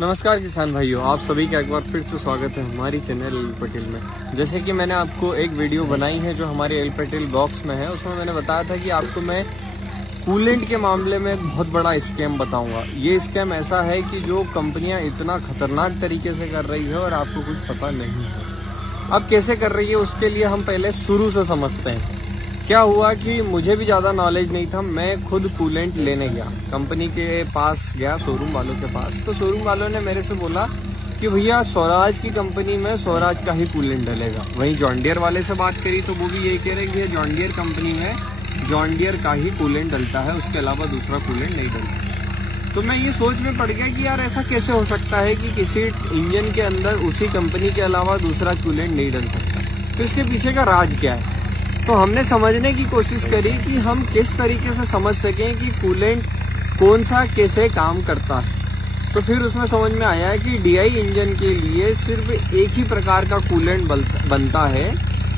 नमस्कार किसान भाइयों, आप सभी का एक बार फिर से स्वागत है हमारी चैनल एल पटेल में। जैसे कि मैंने आपको एक वीडियो बनाई है जो हमारे एल पटेल बॉक्स में है, उसमें मैंने बताया था कि आपको मैं कूलेंट के मामले में एक बहुत बड़ा स्कैम बताऊंगा। ये स्कैम ऐसा है कि जो कंपनियां इतना खतरनाक तरीके से कर रही है और आपको कुछ पता नहीं है। अब कैसे कर रही है उसके लिए हम पहले शुरू से समझते हैं। क्या हुआ कि मुझे भी ज़्यादा नॉलेज नहीं था, मैं खुद कूलेंट लेने गया, कंपनी के पास गया, शोरूम वालों के पास। तो शोरूम वालों ने मेरे से बोला कि भैया स्वराज की कंपनी में स्वराज का ही कूलेंट डलेगा। वहीं जॉन डियर वाले से बात करी तो वो भी यही कह रहे कि भैया जॉन डियर कंपनी में जॉन डियर का ही कूलेंट डलता है, उसके अलावा दूसरा कूलेंट नहीं डलता। तो मैं ये सोच में पड़ गया कि यार ऐसा कैसे हो सकता है कि किसी इंजन के अंदर उसी कंपनी के अलावा दूसरा कूलेंट नहीं डल सकता। तो इसके पीछे का राज क्या है? तो हमने समझने की कोशिश करी कि हम किस तरीके से समझ सकें कि कूलेंट कौन सा कैसे काम करता है। तो फिर उसमें समझ में आया है कि डीआई इंजन के लिए सिर्फ एक ही प्रकार का कूलेंट बनता है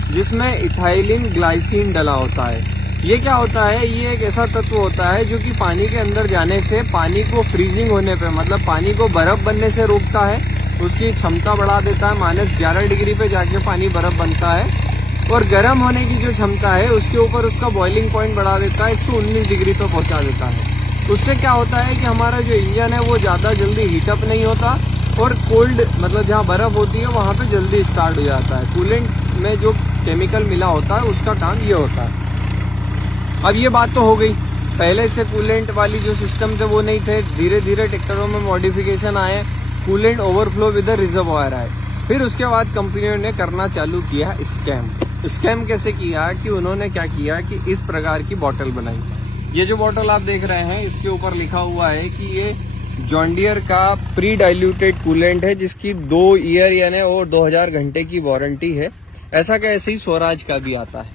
जिसमें इथाइलिन ग्लाइसिन डला होता है। ये क्या होता है? ये एक ऐसा तत्व होता है जो कि पानी के अंदर जाने से पानी को फ्रीजिंग होने पे, मतलब पानी को बर्फ बनने से रोकता है, उसकी क्षमता बढ़ा देता है। -11 डिग्री पे जाके पानी बर्फ बनता है और गर्म होने की जो क्षमता है उसके ऊपर उसका बॉइलिंग पॉइंट बढ़ा देता है, 119 डिग्री तक पहुंचा देता है। उससे क्या होता है कि हमारा जो इंजन है वो ज़्यादा जल्दी हीटअप नहीं होता और कोल्ड, मतलब जहाँ बर्फ होती है वहाँ पे जल्दी स्टार्ट हो जाता है। कूलेंट में जो केमिकल मिला होता है उसका काम ये होता है। अब ये बात तो हो गई, पहले से कूलेंट वाली जो सिस्टम थे वो नहीं थे। धीरे धीरे ट्रैक्टरों में मॉडिफिकेशन आए, कूलेंट ओवरफ्लो विद रिजर्वॉयर आए। फिर उसके बाद कंपनियों ने करना चालू किया स्कैम कैसे किया कि उन्होंने क्या किया कि इस प्रकार की बोतल बनाई। ये जो बोतल आप देख रहे हैं इसके ऊपर लिखा हुआ है कि ये जॉन डियर का प्री डाइल्यूटेड कूलेंट है जिसकी 2 ईयर यानी और 2000 घंटे की वारंटी है। ऐसा का ऐसे ही स्वराज का भी आता है।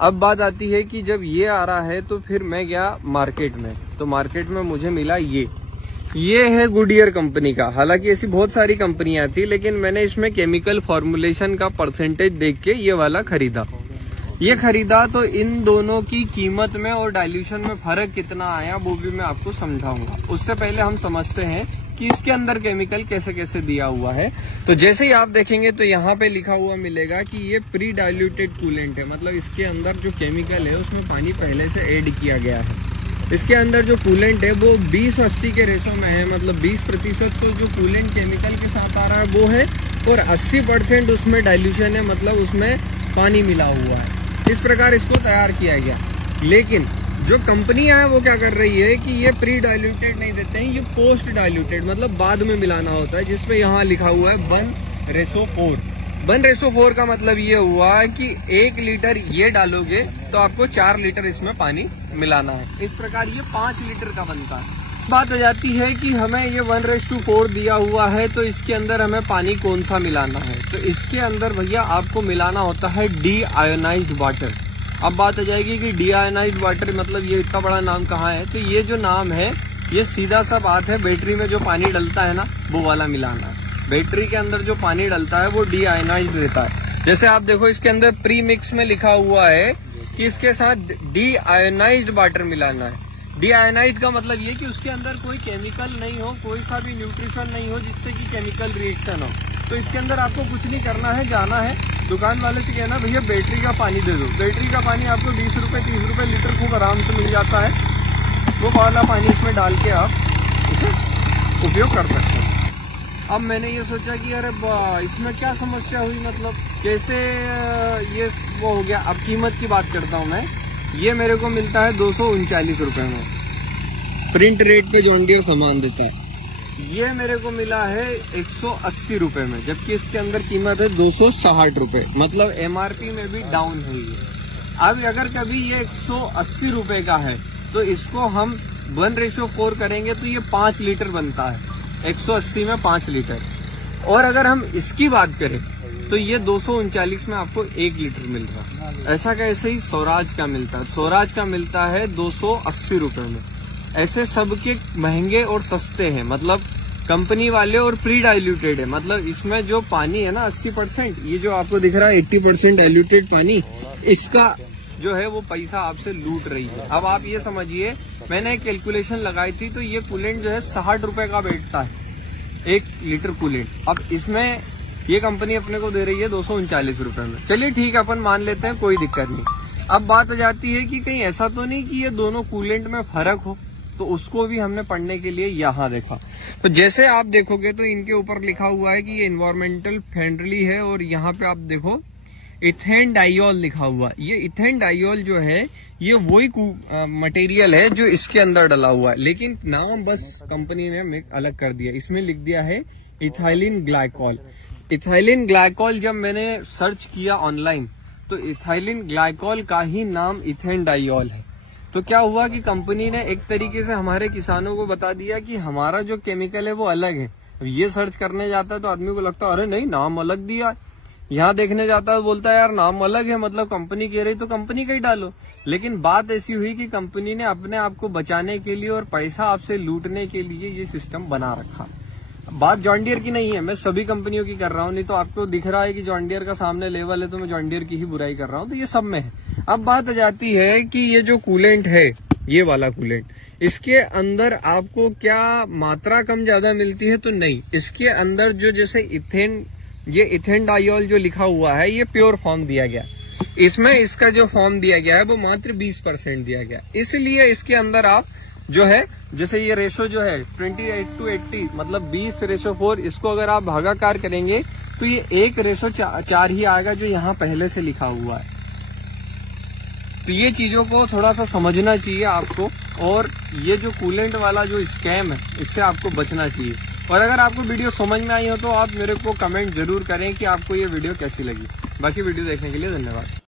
अब बात आती है कि जब ये आ रहा है तो फिर मैं गया मार्केट में, तो मार्केट में मुझे मिला ये है गुडियर कंपनी का। हालांकि ऐसी बहुत सारी कंपनियां थी लेकिन मैंने इसमें केमिकल फॉर्मुलेशन का परसेंटेज देख के ये वाला खरीदा। तो इन दोनों की कीमत में और डाइल्यूशन में फर्क कितना आया वो भी मैं आपको समझाऊंगा। उससे पहले हम समझते हैं कि इसके अंदर केमिकल कैसे कैसे दिया हुआ है। तो जैसे ही आप देखेंगे तो यहाँ पे लिखा हुआ मिलेगा कि ये प्री डाइल्यूटेड कूलेंट है, मतलब इसके अंदर जो केमिकल है उसमें पानी पहले से ऐड किया गया है। इसके अंदर जो कूलेंट है वो 20-80 के रेशो में है, मतलब 20% तो जो कूलेंट केमिकल के साथ आ रहा है वो है और 80% उसमें डाइल्यूशन है, मतलब उसमें पानी मिला हुआ है। इस प्रकार इसको तैयार किया गया। लेकिन जो कंपनियां हैं वो क्या कर रही है कि ये प्री डाइल्यूटेड नहीं देते हैं, ये पोस्ट डाइल्यूटेड, मतलब बाद में मिलाना होता है, जिसपे यहाँ लिखा हुआ है 1:4। 1:4 का मतलब ये हुआ कि 1 लीटर ये डालोगे तो आपको 4 लीटर इसमें पानी मिलाना है। इस प्रकार ये 5 लीटर का बनता है। बात हो जाती है कि हमें ये 1:4 दिया हुआ है तो इसके अंदर हमें पानी कौन सा मिलाना है। तो इसके अंदर भैया आपको मिलाना होता है डी आयोनाइज्ड वाटर। अब बात हो जाएगी कि डी आयोनाइज्ड वाटर मतलब ये इतना बड़ा नाम कहाँ है? तो ये जो नाम है ये सीधा सा बात है, बैटरी में जो पानी डलता है ना वो वाला मिलाना है। बैटरी के अंदर जो पानी डलता है वो डी आयोनाइज्ड रहता है। जैसे आप देखो इसके अंदर प्री मिक्स में लिखा हुआ है कि इसके साथ डी आयोनाइज्ड वाटर मिलाना है। डी आयोनाइज्ड का मतलब ये कि उसके अंदर कोई केमिकल नहीं हो, कोई सा भी न्यूट्रिशन नहीं हो जिससे कि केमिकल रिएक्शन हो। तो इसके अंदर आपको कुछ नहीं करना है, जाना है दुकान वाले से कहना भैया बैटरी का पानी दे दो। बैटरी का पानी आपको 20 रुपए 30 रुपए लीटर खूब आराम से मिल जाता है। वो वाला पानी इसमें डाल के आप इसे उपयोग कर सकते हैं। अब मैंने ये सोचा कि अरे इसमें क्या समस्या हुई, मतलब कैसे ये वो हो गया। अब कीमत की बात करता हूँ मैं। ये मेरे को मिलता है 239 रुपए में, प्रिंट रेट पे जॉन डियर सामान देता है। ये मेरे को मिला है 180 रुपए में, जबकि इसके अंदर कीमत है 260 रुपए, मतलब एमआरपी में भी डाउन हुई है। अब अगर कभी ये 180 रुपए का है तो इसको हम 1:4 करेंगे तो ये 5 लीटर बनता है। 180 में 5 लीटर। और अगर हम इसकी बात करें तो ये 239 में आपको 1 लीटर मिल रहा है। ऐसा कैसे ही स्वराज का मिलता है। स्वराज का मिलता है 280 रुपए में। ऐसे सबके महंगे और सस्ते हैं, मतलब कंपनी वाले और प्री डाइल्यूटेड है, मतलब इसमें जो पानी है ना 80%, ये जो आपको दिख रहा है 80% डाइल्यूटेड पानी, इसका जो है वो पैसा आपसे लूट रही है। अब आप ये समझिए, मैंने एक कैलकुलेशन लगाई थी तो ये कूलेंट जो है 60 रुपए का बैठता है। 1 लीटर कूलेंट। अब इसमें ये कंपनी अपने को दे रही है 239 रुपए में। चलिए ठीक है, अपन मान लेते हैं, कोई दिक्कत नहीं। अब बात आ जाती है कि कहीं ऐसा तो नहीं कि ये दोनों कूलेंट में फर्क हो, तो उसको भी हमने पढ़ने के लिए यहाँ देखा। तो जैसे आप देखोगे तो इनके ऊपर लिखा हुआ है कि ये इन्वायरमेंटल फ्रेंडली है, और यहाँ पे आप देखो इथेन डाइऑल लिखा हुआ। ये इथेन डाइऑल जो है ये वही मटेरियल है जो इसके अंदर डला हुआ है, लेकिन नाम बस कंपनी ने अलग कर दिया। इसमें लिख दिया है इथाइलिन ग्लाइकॉल। इथाइलिन ग्लाइकॉल जब मैंने सर्च किया ऑनलाइन तो इथाइलिन ग्लाइकॉल का ही नाम इथेन डाइऑल है। तो क्या हुआ कि कंपनी ने एक तरीके से हमारे किसानों को बता दिया कि हमारा जो केमिकल है वो अलग है। ये सर्च करने जाता है तो आदमी को लगता है अरे नहीं, नाम अलग दिया। यहाँ देखने जाता है बोलता है यार नाम अलग है, मतलब कंपनी कह रही तो कंपनी का ही डालो। लेकिन बात ऐसी हुई कि कंपनी ने अपने आप को बचाने के लिए और पैसा आपसे लूटने के लिए ये सिस्टम बना रखा। बात जॉन डियर की नहीं है, मैं सभी कंपनियों की कर रहा हूँ। नहीं तो आपको दिख रहा है कि जॉन डियर का सामने लेवल है तो मैं जॉन डियर की ही बुराई कर रहा हूँ, तो ये सब में है। अब बात आ जाती है कि ये जो कूलेंट है, ये वाला कूलेंट, इसके अंदर आपको क्या मात्रा कम ज्यादा मिलती है? तो नहीं, इसके अंदर जो जैसे ये इथेन डाइऑल जो लिखा हुआ है ये प्योर फॉर्म दिया गया। इसमें इसका जो फॉर्म दिया गया है वो मात्र 20% दिया गया। इसलिए इसके अंदर आप जो है जैसे ये रेशो जो है 28:80 मतलब 20:4, इसको अगर आप भागाकार करेंगे तो ये 1:4 ही आएगा जो यहाँ पहले से लिखा हुआ है। तो ये चीजों को थोड़ा सा समझना चाहिए आपको, और ये जो कूलेंट वाला जो स्कैम है इससे आपको बचना चाहिए। और अगर आपको वीडियो समझ में आई हो तो आप मेरे को कमेंट जरूर करें कि आपको ये वीडियो कैसी लगी। बाकी वीडियो देखने के लिए धन्यवाद।